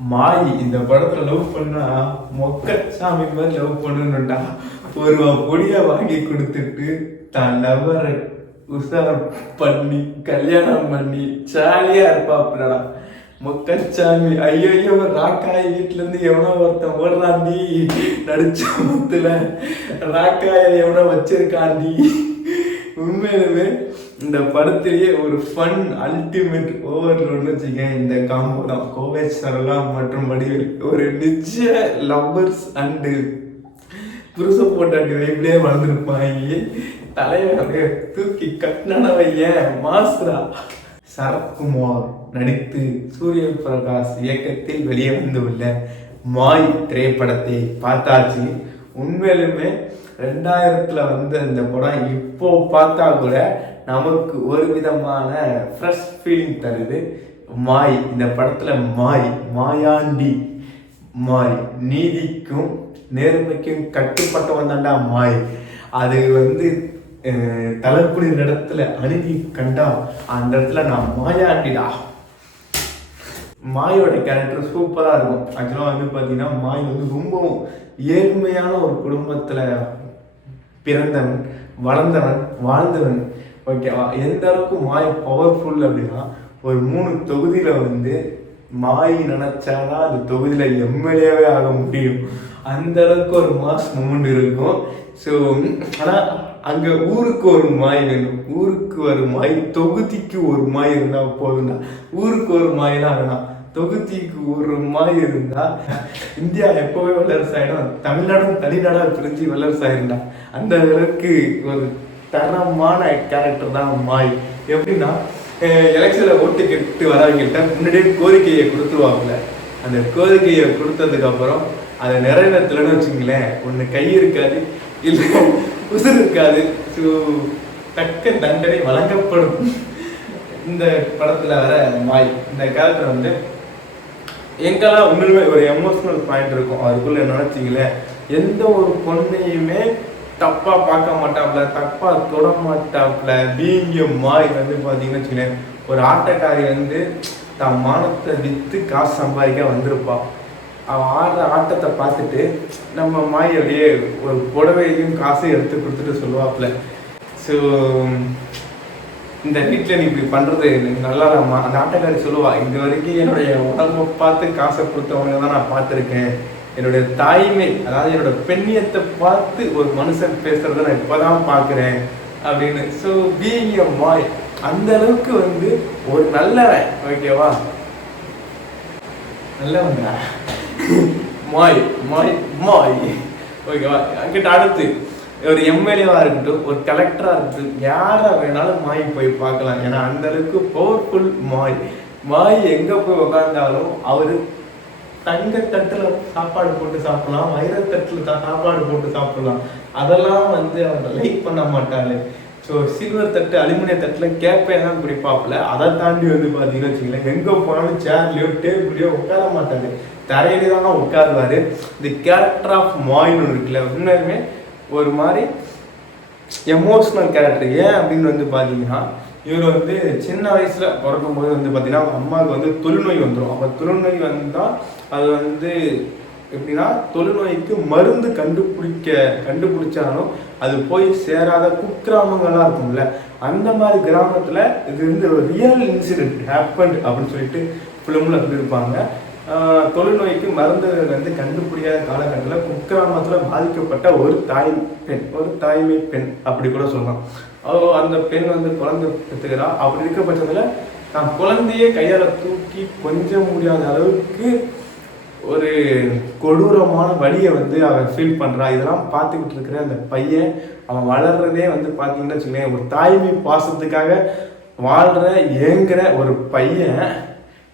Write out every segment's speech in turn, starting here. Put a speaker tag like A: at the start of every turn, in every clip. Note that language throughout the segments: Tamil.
A: மாயி இந்த படத்துல லவ் பண்ணா மொக்கச்சாமி மாதிரி லவ் பண்ணணும்டா. ஒரு பொடிய வாங்கி கொடுத்துட்டு தான் லவரை உசாரம் பண்ணி கல்யாணம் பண்ணி ஜாலியா இருப்பாப்புலடா. மொக்கச்சாமி ஐயோ ராக்காய் வீட்டுல இருந்து எவனோ ஒருத்தன் ஓடுறாண்டி நடிச்ச முத்துல ராக்காய எவனோ வச்சிருக்காண்டி உண்மையிலுமே இந்த படத்திலேயே ஒரு ஃபன் அல்டிமேட் ஓவர்லோன்னு வச்சுக்கேன் இந்த காம்போ தான். கோவை சரளா மற்றும் வடிவேல். ஒரு நிஜ லவ்வர்ஸ் அண்டு புருஷ போட்டாட்டி வைப்லேயே வளர்ந்துருப்பாங்க தலைவரை தூக்கி கட்டினவையன் மாஸ்ரா சரத்குமார் நடித்து சூரிய பிரகாஷ் இயக்கத்தில் வெளியே வந்துள்ள மாய் திரைப்படத்தை பார்த்தாச்சு. உண்மையிலுமே ரெண்டாயிரத்துல வந்த இந்த படம் இப்போ பார்த்தா கூட நமக்கு ஒரு விதமான ஃப்ரெஷ் ஃபீலிங் தருது. மாய் இந்த படத்தில் மாய் மாயாண்டி மாய். நீதிக்கும் நேர்மைக்கும் கட்டுப்பட்டவன் தான்டா மாய். அது வந்து அஹ், இடத்துல அணுகி கண்டா அந்த இடத்துல நான் மாயாண்டிடா. மாயோட கேரக்டர் சூப்பராக இருக்கும். ஆக்சுவலாக வந்து பார்த்தீங்கன்னா மாய் வந்து ரொம்பவும் ஏழ்மையான ஒரு குடும்பத்தில் பிறந்தவன் வளர்ந்தவன் வாழ்ந்தவன். ஓகேவா எந்த அளவுக்கு மாய் பவர்ஃபுல் அப்படின்னா ஒரு மூணு தொகுதியில் வந்து மாய் நினைச்சாதான் அந்த தொகுதியில் எம்எல்ஏவே ஆக முடியும். அந்த அளவுக்கு ஒரு மாஸ் மூமெண்ட் இருக்கும். ஸோ ஆனால் அங்கே ஊருக்கு ஒரு மாய் வேணும். ஊருக்கு ஒரு மாய் தொகுதிக்கு ஒரு மாய் இருந்தால் போதும்டா. ஊருக்கு ஒரு மாயெல்லாம் வேணாம். தொகுதிக்கு ஒரு மாய் இருந்தால் இந்தியா எப்போவே வல்லரசு ஆகிடும் தமிழ்நாடும் தனிநாடாக பிரிஞ்சு வல்லரசு ஆகிருந்தா அந்த அளவுக்கு ஒரு தரமான கேரக்டர் தான் மாய். எப்படின்னா எலெக்ஷன்ல ஓட்டு கெட்டு வரவங்கள்ட்ட முன்னாடியே கோரிக்கையை கொடுத்துருவாங்கல்ல. அந்த கோரிக்கையை கொடுத்ததுக்கு அப்புறம் அதை நிறைவேற்றலன்னு வச்சுங்களேன் ஒன்று கை இருக்காது இல்லை உசுறு இருக்காது. ஸோ தக்க தண்டனை வழங்கப்படும். இந்த படத்துல வர மாய் இந்த கேரக்டர் வந்து எங்கெல்லாம் உண்மையுமே ஒரு எமோஷனல் பாயிண்ட் இருக்கும் அதுக்குள்ள நினச்சிங்களேன் எந்த ஒரு பொண்ணையுமே தப்பா பார்க்க மாட்டாப்ல தப்பா தொட மாட்டாப்ல. பீங்க மாய் வந்து பாத்தீங்கன்னு வச்சுக்கோங்களேன் ஒரு ஆட்டக்காரி வந்து தன் மானத்தை வித்து காசு சம்பாதிக்க வந்திருப்பா. அவன் ஆடுற ஆட்டத்தை பார்த்துட்டு நம்ம மாய் அப்படியே ஒரு புடவையும் காசையும் எடுத்து கொடுத்துட்டு சொல்லுவாப்ல. ஸோ இந்த வீட்டில் நீ இப்படி பண்ணுறது எனக்கு நல்லா இல்லாமா அந்த ஆட்டக்காரி சொல்லுவா இது வரைக்கும் என்னுடைய உடம்பை பார்த்து காசை கொடுத்தவங்க தான் நான் பார்த்துருக்கேன். என்னுடைய தாய்மை அதாவது என்னோட பெண்ணியத்தை பார்த்து ஒரு மனுஷன் பேசுறத நான் இப்பதான் பாக்குறேன் அப்படின்னு. ஸோ பீங் எ மாய் அந்த அளவுக்கு வந்து ஒரு நல்லவன் ஓகேவா நல்லவங்க மாய் மாய் மாய் ஓகேவா அங்கிட்ட அடுத்து ஒரு எம்எல்ஏவா இருக்கட்டும் ஒரு கலெக்டரா இருக்கட்டும் யாரை வேணாலும் மாய் போய் பார்க்கலாம். ஏன்னா அந்த அளவுக்கு பவர்ஃபுல் மாய் மாய் எங்க போய் உட்கார்ந்தாலும் அவரு தங்க சாப்பாடு போட்டு சாப்பிடலாம் வைரத்தட்டுல சாப்பாடு போட்டு சாப்பிடலாம். அதெல்லாம் வந்து அவங்க லைக் பண்ண மாட்டாரு ஸோ சில்வர் தட்டு அலுமினிய தட்டில் கேப்பேன் தான் குடிப்பாப்புல அதை தாண்டி வந்து பார்த்தீங்கன்னு வச்சுங்களேன் எங்கே போனாலும் சேர்லையோ டேபிள்லையோ உட்கார மாட்டாரு. தரையிலே தானே உட்காருவாரு. இந்த கேரக்டர் ஆஃப் மாயின் ஒன்று இருக்குல்ல உண்மையுமே ஒரு மாதிரி எமோஷ்னல் கேரக்டர் ஏன் அப்படின்னு வந்து பார்த்தீங்கன்னா இவர் வந்து சின்ன வயசில் பிறக்கும் போது வந்து பார்த்தீங்கன்னா அவங்க அம்மாவுக்கு வந்து தொழுநோய் வந்துடும் அப்போ தொழுநோய் வந்தால் அது வந்து எப்படின்னா தொழுநோய்க்கு மருந்து கண்டுபிடிக்க கண்டுபிடிச்சாலும் அது போய் சேராத குக்கிராமங்கள்லாம் இருக்கும்ல அந்த மாதிரி கிராமத்தில் இது வந்து ஒரு ரியல் இன்சிடென்ட் ஹேப்பன் அப்படின்னு சொல்லிட்டு ஃபிலிமில் சொல்லியிருப்பாங்க. தொழுநோய்க்கு மருந்து வந்து கண்டுபிடிக்காத காலகட்டத்தில் குக்கிராமத்தில் பாதிக்கப்பட்ட ஒரு தாய் பெண் ஒரு தாய்மை பெண் அப்படி கூட சொல்லலாம். அந்த பெண் வந்து குழந்தை பெற்றுக்கிறா. அப்படி இருக்க பட்சத்தில் தான் குழந்தையே கையால் தூக்கி கொஞ்சம் முடியாத அளவுக்கு ஒரு கொடூரமான வழியை வந்து அவன் ஃபீல் பண்ணுறா இதெல்லாம் பார்த்துக்கிட்டு இருக்கிற அந்த பையன் அவன் வளர்றதே வந்து பார்த்தீங்கன்னா வச்சுக்கோங்களேன் ஒரு தாய்மை பாசத்துக்காக வாழ்கிற ஏங்குற ஒரு பையன்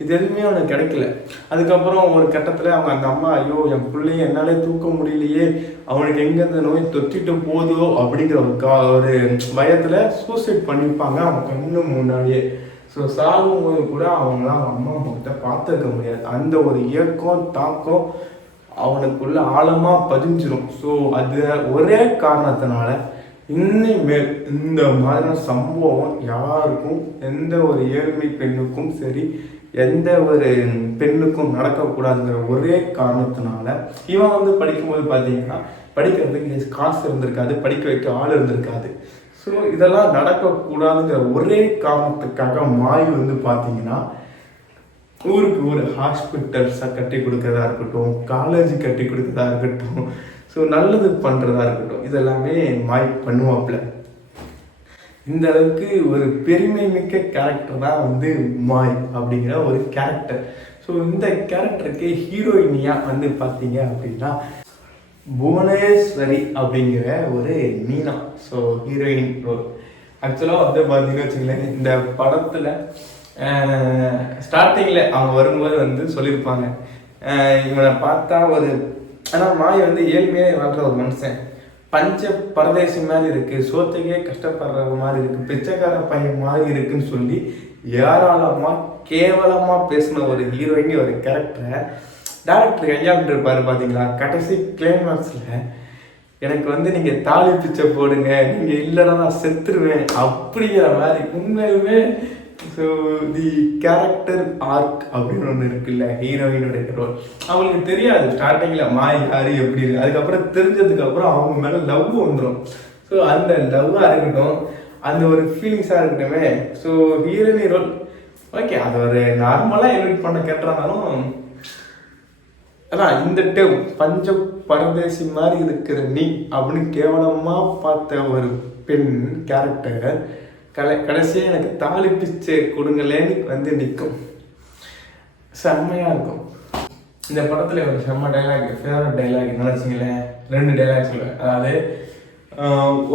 A: இது எதுவுமே அவனுக்கு கிடைக்கல. அதுக்கப்புறம் ஒரு கட்டத்தில் அவங்க அந்த அம்மா ஐயோ என் பிள்ளைய என்னாலே தூக்க முடியலையே. அவனுக்கு எங்கே இந்த நோய் தொத்திட்டு போதோ அப்படிங்கிற ஒரு கா ஒரு பயத்தில் சூசைட் பண்ணிப்பாங்க அவங்க கண்ணு முன்னாடியே. ஸோ சாகும்போது கூட அவங்களாம் அவங்க அம்மா அவங்ககிட்ட பார்த்துருக்க முடியாது. அந்த ஒரு இயக்கம் தாக்கம் அவனுக்குள்ள ஆழமாக பதிஞ்சிடும் ஸோ அது ஒரே காரணத்தினால இனிமேல் இந்த மாதிரியான சம்பவம் யாருக்கும் எந்த ஒரு ஏழ்மை பெண்ணுக்கும் சரி எந்த ஒரு பெண்ணுக்கும் நடக்கக்கூடாதுங்கிற ஒரே காரணத்தினால இவன் வந்து படிக்கும்போது பார்த்தீங்கன்னா படிக்கிறதுக்கு காசு இருந்திருக்காது படிக்க வைக்க ஆள் இருந்திருக்காது. ஸோ இதெல்லாம் நடக்கக்கூடாதுங்கிற ஒரே காரணத்துக்காக மாய் வந்து பார்த்தீங்கன்னா ஊருக்கு ஒரு ஹாஸ்பிட்டல்ஸை கட்டி கொடுக்கறதா இருக்கட்டும் காலேஜ் கட்டி கொடுக்கறதா இருக்கட்டும் ஸோ நல்லது பண்ணுறதா இருக்கட்டும் இதெல்லாமே மாய் பண்ணுவாப்புல. இந்த அளவுக்கு ஒரு பெருமை மிக்க கேரக்டர் தான் வந்து மாய் அப்படிங்கிற ஒரு கேரக்டர் ஸோ இந்த கேரக்டருக்கு ஹீரோயினியாக வந்து பார்த்தீங்க அப்படின்னா புவனேஸ்வரி அப்படிங்கிற ஒரு மீனா. ஸோ ஹீரோயின் ரோல் ஆக்சுவலாக வந்து பார்த்தீங்கன்னு வச்சுங்களேன் இந்த படத்தில் ஸ்டார்டிங்கில் அவங்க வரும்போது வந்து சொல்லியிருப்பாங்க. இவனை பார்த்தா ஒரு ஆனால் மாய் வந்து ஏழ்மையாக வாழ்கிற ஒரு மனுஷன். பஞ்ச பரதேசி மாதிரி இருக்குது சோத்துக்கே கஷ்டப்படுற மாதிரி இருக்குது பிச்சைக்கார பையன் மாதிரி இருக்குன்னு சொல்லி ஏராளமாக கேவலமாக பேசின ஒரு ஹீரோயின் ஒரு கேரக்டரை டேரக்டர் கையாண்டு இருப்பார் பார்த்தீங்களா கடைசி கிளைமேக்ஸில் எனக்கு வந்து நீங்கள் தாலி பிச்சை போடுங்க நீங்கள் இல்லைன்னா நான் செத்துருவேன் அப்படிங்கிற மாதிரி உண்மையுமே ஸோ தி கேரக்டர் ஆர்க் அப்படின்னு ஒன்று இருக்குல்ல ஹீரோயினோட ரோல் அவங்களுக்கு தெரியாது ஸ்டார்டிங்கில் மாய் யாரு எப்படி இருக்கு. அதுக்கப்புறம் தெரிஞ்சதுக்கப்புறம் அவங்க மேலே லவ் வந்துடும் ஸோ அந்த லவ்வாக இருக்கட்டும் அந்த ஒரு ஃபீலிங்ஸாக இருக்கட்டுமே. ஸோ ஹீரோயினி ரோல் ஓகே அது ஒரு நார்மலாக எடிட் பண்ண கேட்டாலும் அதான் இந்த டேம் பஞ்ச பரதேசி மாதிரி இருக்கிற நீ அப்படின்னு கேவலமாக பார்த்த ஒரு பெண் கேரக்டர் கலை கடைசியாக எனக்கு தாலி பிச்சை கொடுங்களேன்னு வந்து நிற்கும் செம்மையாக இருக்கும். இந்த படத்தில் ஒரு செம்ம டைலாக் ஃபேவரட் டைலாக் என்ன வச்சுங்களேன் ரெண்டு டைலாக் சொல்லுவேன். அதாவது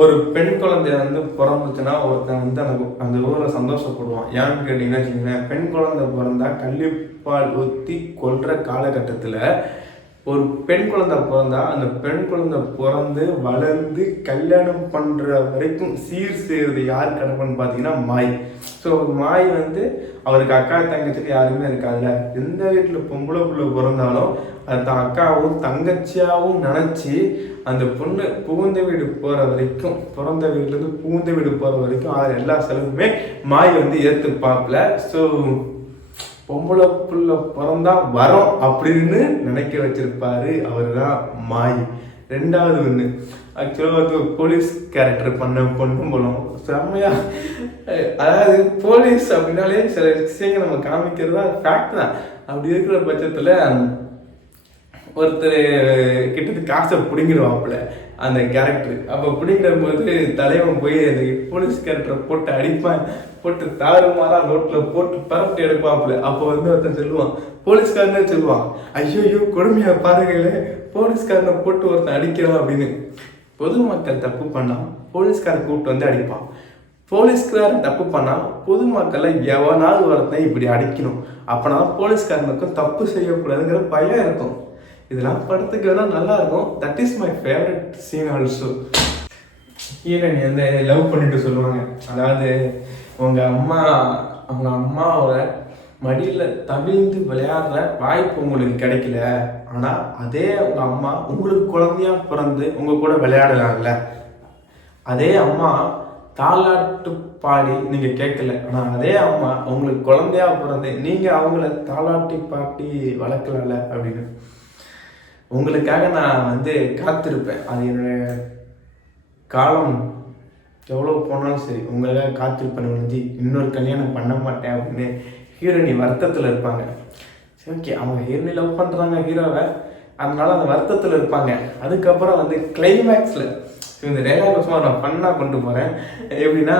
A: ஒரு பெண் குழந்தை வந்து பிறந்துச்சுன்னா ஒருத்தன் வந்து அந்த அந்த ஊரில் சந்தோஷப்படுவான். ஏன்னு கேட்டிங்கன்னா வச்சுங்களேன் பெண் குழந்தை பிறந்தா கள்ளிப்பால் ஊற்றி கொள்கிற காலகட்டத்தில் ஒரு பெண் குழந்தை பிறந்தா அந்த பெண் குழந்தை பிறந்து வளர்ந்து கல்யாணம் பண்ணுற வரைக்கும் சீர் செய்கிறது யார் கடமைன்னு பார்த்தீங்கன்னா மாய். ஸோ மாய் வந்து அவருக்கு அக்கா தங்கச்சிக்கு யாருமே இருக்காதுல்ல எந்த வீட்டில் பொம்பளை பிள்ளை பிறந்தாலும் அது தான் அக்காவும் தங்கச்சியாகவும் நினச்சி அந்த பொண்ணு புகுந்த வீடு போகிற வரைக்கும் பிறந்த வீட்டிலேருந்து புகுந்த வீடு போகிற வரைக்கும் அது எல்லா செலவுமே மாய் வந்து ஏற்றுப்பாப்புல ஸோ பொம்பளை புள்ள பிறந்தா வரோம் அப்படின்னு நினைக்க வச்சிருப்பாரு அவர் தான் மாய். ரெண்டாவது ஒன்று ஆக்சுவலாக வந்து போலீஸ் கேரக்டர் பண்ண பொண்ணும் போலும். செம்மையா அதாவது போலீஸ் அப்படின்னாலே சில விஷயங்கள் நம்ம காமிக்கிறது தான் ஃபேக்ட் தான். அப்படி இருக்கிற பட்சத்தில் ஒருத்தர் கிட்டத்தட்ட காசை பிடுங்கிடுவாப்புல அந்த கேரக்டர் அப்போ பிடிக்கிற போது தலைவன் போய் அந்த போலீஸ் கேரக்டரை போட்டு அடிப்பான் போட்டு தாறுமாறா ரோட்டில் போட்டு பரப்பிட்டு எடுப்பாப்புல. அப்போ வந்து ஒருத்தன் சொல்லுவான் போலீஸ்காரனே சொல்லுவான் ஐயோ ஐயோ கொடுமையா பாருங்களே போலீஸ்காரனை போட்டு ஒருத்தன் அடிக்கிறான் அப்படின்னு. பொதுமக்கள் தப்பு பண்ணா போலீஸ்காரன் கூப்பிட்டு வந்து அடிப்பான். போலீஸ்காரன் தப்பு பண்ணால் பொதுமக்களை எவனாவது ஒருத்தன் இப்படி அடிக்கணும். அப்போனா போலீஸ்காரனுக்கும் தப்பு செய்யக்கூடாதுங்கிற பயம் இருக்கும். இதெல்லாம் படத்துக்கு எல்லாம் நல்லா இருக்கும் that is my favourite scene also heroine வந்து லவ் பண்ணிட்டு சொல்லுவாங்க. அதாவது உங்க அம்மா அவங்க அம்மாவோட மடியில் தவிழ்ந்து விளையாடுற வாய்ப்பு உங்களுக்கு கிடைக்கல. ஆனால் அதே உங்க அம்மா உங்களுக்கு குழந்தையா பிறந்து உங்க கூட விளையாடலாம்ல அதே அம்மா தாலாட்டு பாடி நீங்க கேட்கல. ஆனால் அதே அம்மா உங்களுக்கு குழந்தையா பிறந்து நீங்க அவங்கள தாலாட்டி பாட்டி வளர்க்கலாம்ல அப்படின்னு. உங்களுக்காக நான் வந்து காத்திருப்பேன். அது என்னோட காலம் எவ்வளோ போனாலும் சரி உங்களுக்காக காத்திருப்பேன். வந்து இன்னொரு கல்யாணம் பண்ண மாட்டேன் அப்படின்னு ஹீரோயினி வருத்தத்தில் இருப்பாங்க. சரி ஓகே அவங்க ஹீரோனி லவ் பண்ணுறாங்க ஹீரோவை. அதனால அந்த வருத்தத்தில் இருப்பாங்க. அதுக்கப்புறம் வந்து கிளைமேக்ஸில் இந்த டைலாக் சும்மா நான் பண்ணால் கொண்டு போகிறேன் எப்படின்னா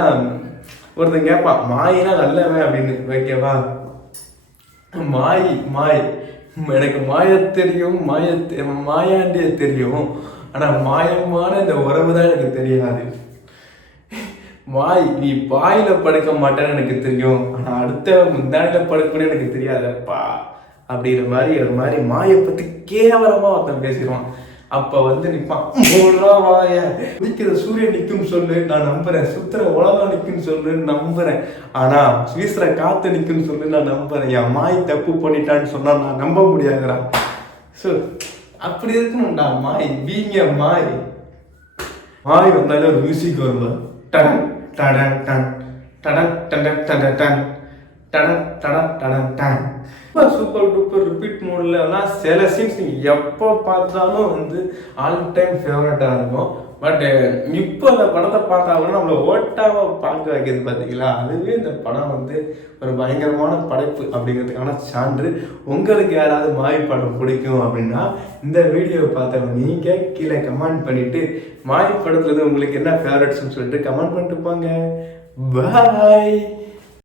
A: ஒருத்தன் கேட்பான் மாயினா நல்லவன் அப்படின்னு. ஓகேவா மாய் மாய். எனக்கு மாய தெரியும் மாய மாயாண்டிய தெரியும். ஆனா மாயமான இந்த உறவு தான் எனக்கு தெரியாது. வாய் நீ வாயில் படுக்க மாட்டேன்னு எனக்கு தெரியும். ஆனா அடுத்த முந்தானில படுக்கணும்னு எனக்கு தெரியாதப்பா. அப்படிங்கிற மாதிரி ஒரு மாதிரி மாயை பத்தி கேவலமா ஒருத்தன் பேசிடுவான். அப்ப வந்து நிற்பான் வாய. நிக்கிற சூரியன் நிற்கும் சொல்லு நான் நம்புறேன். சுத்துற உலகம் நிற்கும் சொல்லு நம்புறேன். ஆனா வீசுற காத்து நிற்கும் சொல்லு நான் நம்புறேன். என் மாய் தப்பு பண்ணிட்டான்னு சொன்னா நான் நம்ப முடியாதுடா. ஸோ அப்படி இருக்கணும்டா மாய். பீங்க மாய். மாய் வந்தாலே ஒரு மியூசிக் வரும் டன் டடன் டன். டடன் டடன் டடன் டன் டடன் டடன் டடன் டன். சூப்பர் டூப்பர் ரிப்பீட் மோடில் ஆனால் சில சீன்ஸ் நீங்கள் எப்போ பார்த்தாலும் வந்து ஆல் டைம் ஃபேவரட்டாக இருக்கும். பட் இப்போ அந்த படத்தை பார்த்தா கூட நம்மளை ஓட்டாவை பார்க்க வைக்கிறது பார்த்தீங்களா அதுவே இந்த படம் வந்து ஒரு பயங்கரமான படைப்பு அப்படிங்கிறதுக்கான சான்று. உங்களுக்கு யாராவது மாய் படம் பிடிக்கும் அப்படின்னா இந்த வீடியோவை பார்த்தவங்க நீங்கள் கீழே கமெண்ட் பண்ணிவிட்டு மாய் படத்துல உங்களுக்கு என்ன ஃபேவரட்ஸ்னு சொல்லிட்டு கமெண்ட் பண்ணிட்டு போங்க. பாய்